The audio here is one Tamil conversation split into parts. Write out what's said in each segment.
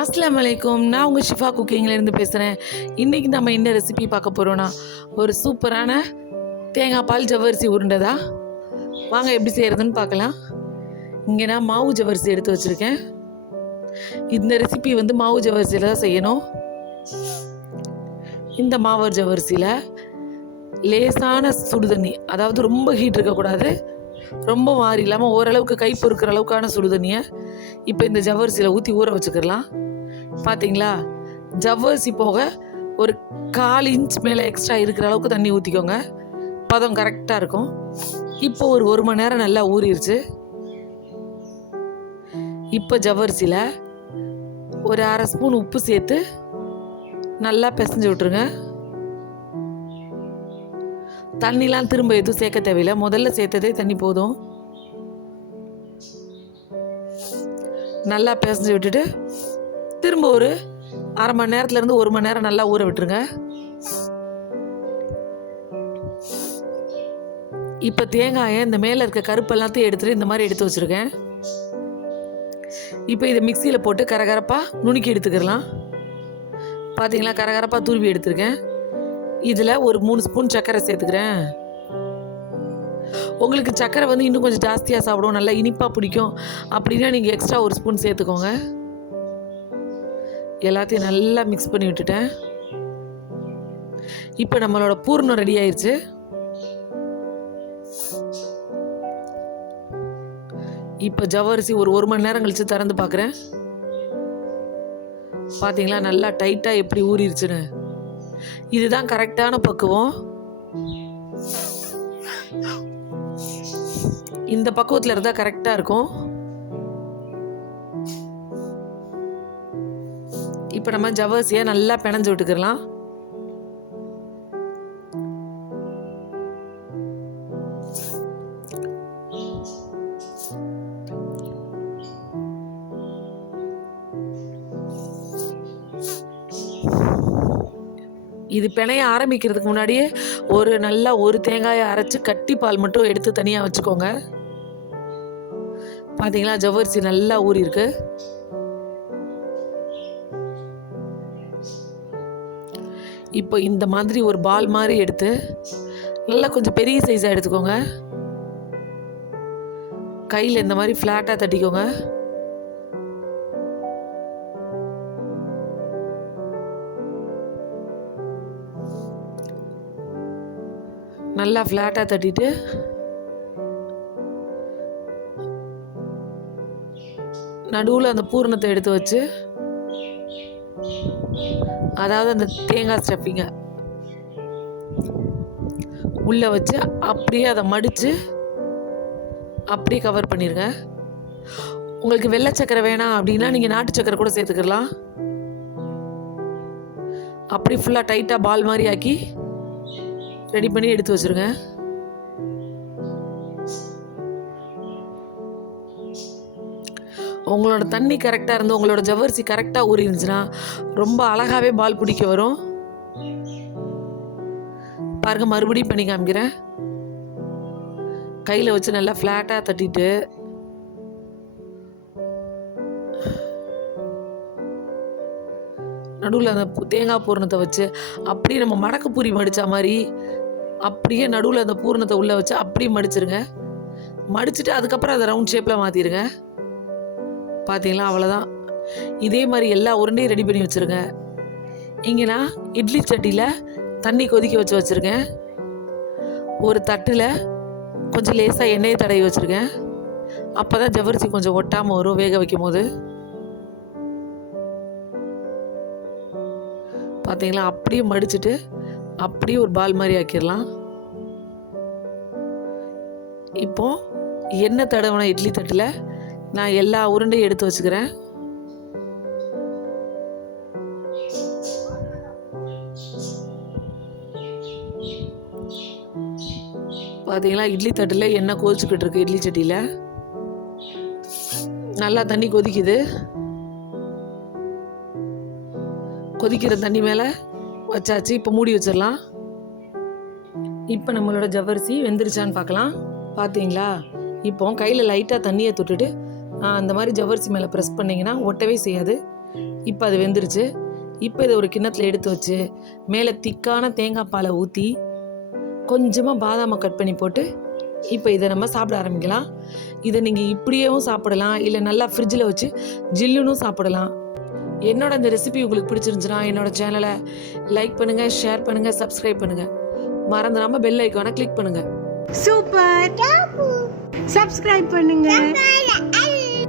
அஸ்ஸலாமு அலைக்கும். நான் உங்கள் ஷிஃபா குக்கிங்லேருந்து பேசுகிறேன். இன்றைக்கி நம்ம என்ன ரெசிபி பார்க்க போகிறோன்னா, ஒரு சூப்பரான தேங்காய் பால் ஜவ்வரிசி உருண்டை தான். வாங்க எப்படி செய்கிறதுன்னு பார்க்கலாம். இங்கே நான் மாவு ஜவ்வரிசி எடுத்து வச்சுருக்கேன். இந்த ரெசிபி மாவு ஜவ்வரிசியில் தான் செய்யணும். இந்த மாவு ஜவ்வரிசியில் லேசான சுடுதண்ணி, அதாவது ரொம்ப ஹீட் இருக்கக்கூடாது, ரொம்ப மாறி இல்லாமல் ஓரளவுக்கு கை பொறுக்கிற அளவுக்கான சுடுதண்ணியை இப்போ இந்த ஜவ்வரிசியில் ஊற்றி ஊற வச்சுக்கிடலாம். பார்த்தீங்களா, ஜவ்வரிசி போக ஒரு 1/4 இன்ச் மேலே எக்ஸ்ட்ரா இருக்கிற அளவுக்கு தண்ணி ஊற்றிக்கோங்க. பதம் கரெக்டாக இருக்கும். இப்போ ஒரு 1 மணி நேரம் நல்லா ஊறிடுச்சு. இப்போ ஜவ்வரிசியில் ஒரு 1/2 ஸ்பூன் உப்பு சேர்த்து நல்லா பிசைஞ்சு விட்டுருங்க. தண்ணிலாம் திரும்ப எதுவும் சேர்க்க தேவையில்லை, முதல்ல சேர்த்ததே தண்ணி போதும். நல்லா பிசைஞ்சு விட்டுட்டு திரும்ப ஒரு 1/2 மணி நேரத்துலேருந்து 1 மணி நேரம் நல்லா ஊற விட்டுருங்க. இப்போ தேங்காயை இந்த மேலே இருக்க கருப்பு எல்லாத்தையும் எடுத்துகிட்டு இந்த மாதிரி எடுத்து வச்சுருக்கேன். இப்போ இதை மிக்சியில் போட்டு கரகரப்பாக நுணுக்கி எடுத்துக்கிடலாம். பார்த்தீங்களா, கரகரப்பாக துருவி எடுத்துருக்கேன். இதில் ஒரு 3 ஸ்பூன் சர்க்கரை சேர்த்துக்கிறேன். உங்களுக்கு சர்க்கரை இன்னும் கொஞ்சம் ஜாஸ்தியாக சாப்பிடும், நல்லா இனிப்பாக பிடிக்கும் அப்படின்னா நீங்கள் எக்ஸ்ட்ரா 1 ஸ்பூன் சேர்த்துக்கோங்க. எல்லாத்தையும் நல்லா மிக்ஸ் பண்ணி விட்டுட்டேன். இப்போ நம்மளோட பூர்ணம் ரெடி ஆயிடுச்சு. இப்போ ஜவ்வரிசி ஒரு 1 மணி நேரம் கழித்து திறந்து பார்க்குறேன். பார்த்தீங்களா, நல்லா டைட்டாக எப்படி ஊறிடுச்சுன்னு. இதுதான் கரெக்டான பக்குவம். இந்த பக்குவத்தில் இருந்தால் கரெக்டாக இருக்கும். இப்போ நம்ம ஜவ்வரிசியை நல்லா பிணைஞ்சு விட்டுக்கலாம். இது பிணைய ஆரம்பிக்கிறதுக்கு முன்னாடியே ஒரு தேங்காயை அரைச்சி கட்டி பால் மட்டும் எடுத்து தனியாக வச்சுக்கோங்க. பார்த்தீங்களா, ஜவ்வரிசி நல்லா ஊறி இருக்கு. இப்போ இந்த மாதிரி ஒரு பால் மாதிரி எடுத்து நல்லா கொஞ்சம் பெரிய சைஸாக எடுத்துக்கோங்க. கையில் இந்த மாதிரி ஃப்ளாட்டாக தட்டிக்கோங்க. நல்லா ஃப்ளாட்டாக தட்டிட்டு நடுவில் அந்த பூரணத்தை எடுத்து வச்சு, அதாவது அந்த தேங்காய் ஸ்டஃபிங்கை உள்ளே வச்சு அப்படியே அதை மடித்து அப்படியே கவர் பண்ணிடுங்க. உங்களுக்கு வெள்ளை சக்கரை வேணாம் அப்படின்னா நீங்கள் நாட்டு சக்கரை கூட சேர்த்துக்கலாம். அப்படி ஃபுல்லாக டைட்டாக பால் மாதிரி ஆக்கி ரெடி பண்ணி எடுத்து வச்சுருங்க. உங்களோட தண்ணி கரெக்டாக இருந்து உங்களோட ஜவ்வரிசி கரெக்டாக ஊறி இருந்துச்சுன்னா ரொம்ப அழகாகவே பால் பிடிக்க வரும். பாருங்க, மறுபடியும் பண்ணி காமிக்கிறேன். கையில் வச்சு நல்லா ஃப்ளாட்டாக தட்டிட்டு நடுவில் அந்த தேங்காய் பூரணத்தை வச்சு அப்படியே நம்ம மடக்கு பூரி மடித்த மாதிரி அப்படியே நடுவில் அந்த பூரணத்தை உள்ளே வச்சு அப்படியே மடிச்சிருங்க. மடிச்சுட்டு அதுக்கப்புறம் அதை ரவுண்ட் ஷேப்பில் மாற்றிடுங்க. பார்த்தீங்களா, அவ்வளோதான். இதே மாதிரி எல்லா உருண்டையும் ரெடி பண்ணி வச்சுருங்க. இங்கே நான் இட்லி சட்டியில் தண்ணி கொதிக்க வச்சுருக்கேன். ஒரு தட்டில் கொஞ்சம் லேசாக எண்ணெயை தடவி வச்சுருக்கேன். அப்போ தான் ஜவ்வரிசி கொஞ்சம் ஒட்டாமல் வரும் வேக வைக்கும் போது. பார்த்தீங்களா, அப்படியே மடிச்சுட்டு அப்படியே ஒரு பால் மாதிரி ஆக்கிடலாம். இப்போ எண்ணெய் தடவின இட்லி தட்டில் நான் எல்லா உருண்டையும் எடுத்து வச்சுக்கிறேன். பார்த்தீங்களா, இட்லி தட்டில் எண்ணெய் கொதிச்சுக்கிட்டு இருக்கு. இட்லி சட்டியில் நல்லா தண்ணி கொதிக்குது. கொதிக்கிற தண்ணி மேலே வச்சாச்சு. இப்போ மூடி வச்சிடலாம். இப்போ நம்மளோட ஜவ்வரிசி வெந்துருச்சான்னு பார்க்கலாம். பார்த்தீங்களா, இப்போ கையில் லைட்டாக தண்ணியை தொட்டுட்டு அந்த மாதிரி ஜவ்வரிசி மேலே ப்ரெஸ் பண்ணிங்கன்னா ஒட்டவே செய்யாது. இப்போ அது வெந்துருச்சு. இப்போ இதை ஒரு கிண்ணத்தில் எடுத்து வச்சு மேலே திக்கான தேங்காய் பாலை ஊற்றி கொஞ்சமாக பாதாமை கட் பண்ணி போட்டு இப்போ இதை நம்ம சாப்பிட ஆரம்பிக்கலாம். இதை நீங்கள் இப்படியேவும் சாப்பிடலாம், இல்லை நல்லா ஃப்ரிட்ஜில் வச்சு ஜில்லுன்னு சாப்பிடலாம். என்னோட இந்த ரெசிபி உங்களுக்கு பிடிச்சிருந்துச்சுன்னா என்னோட சேனலை லைக் பண்ணுங்கள், ஷேர் பண்ணுங்கள், சப்ஸ்கிரைப் பண்ணுங்கள். மறந்துடாமல் பெல் ஐக்கானை கிளிக் பண்ணுங்கள். சூப்பர். சப்ஸ்கிரைப் பண்ணுங்க.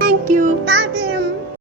தேங்க்யூ.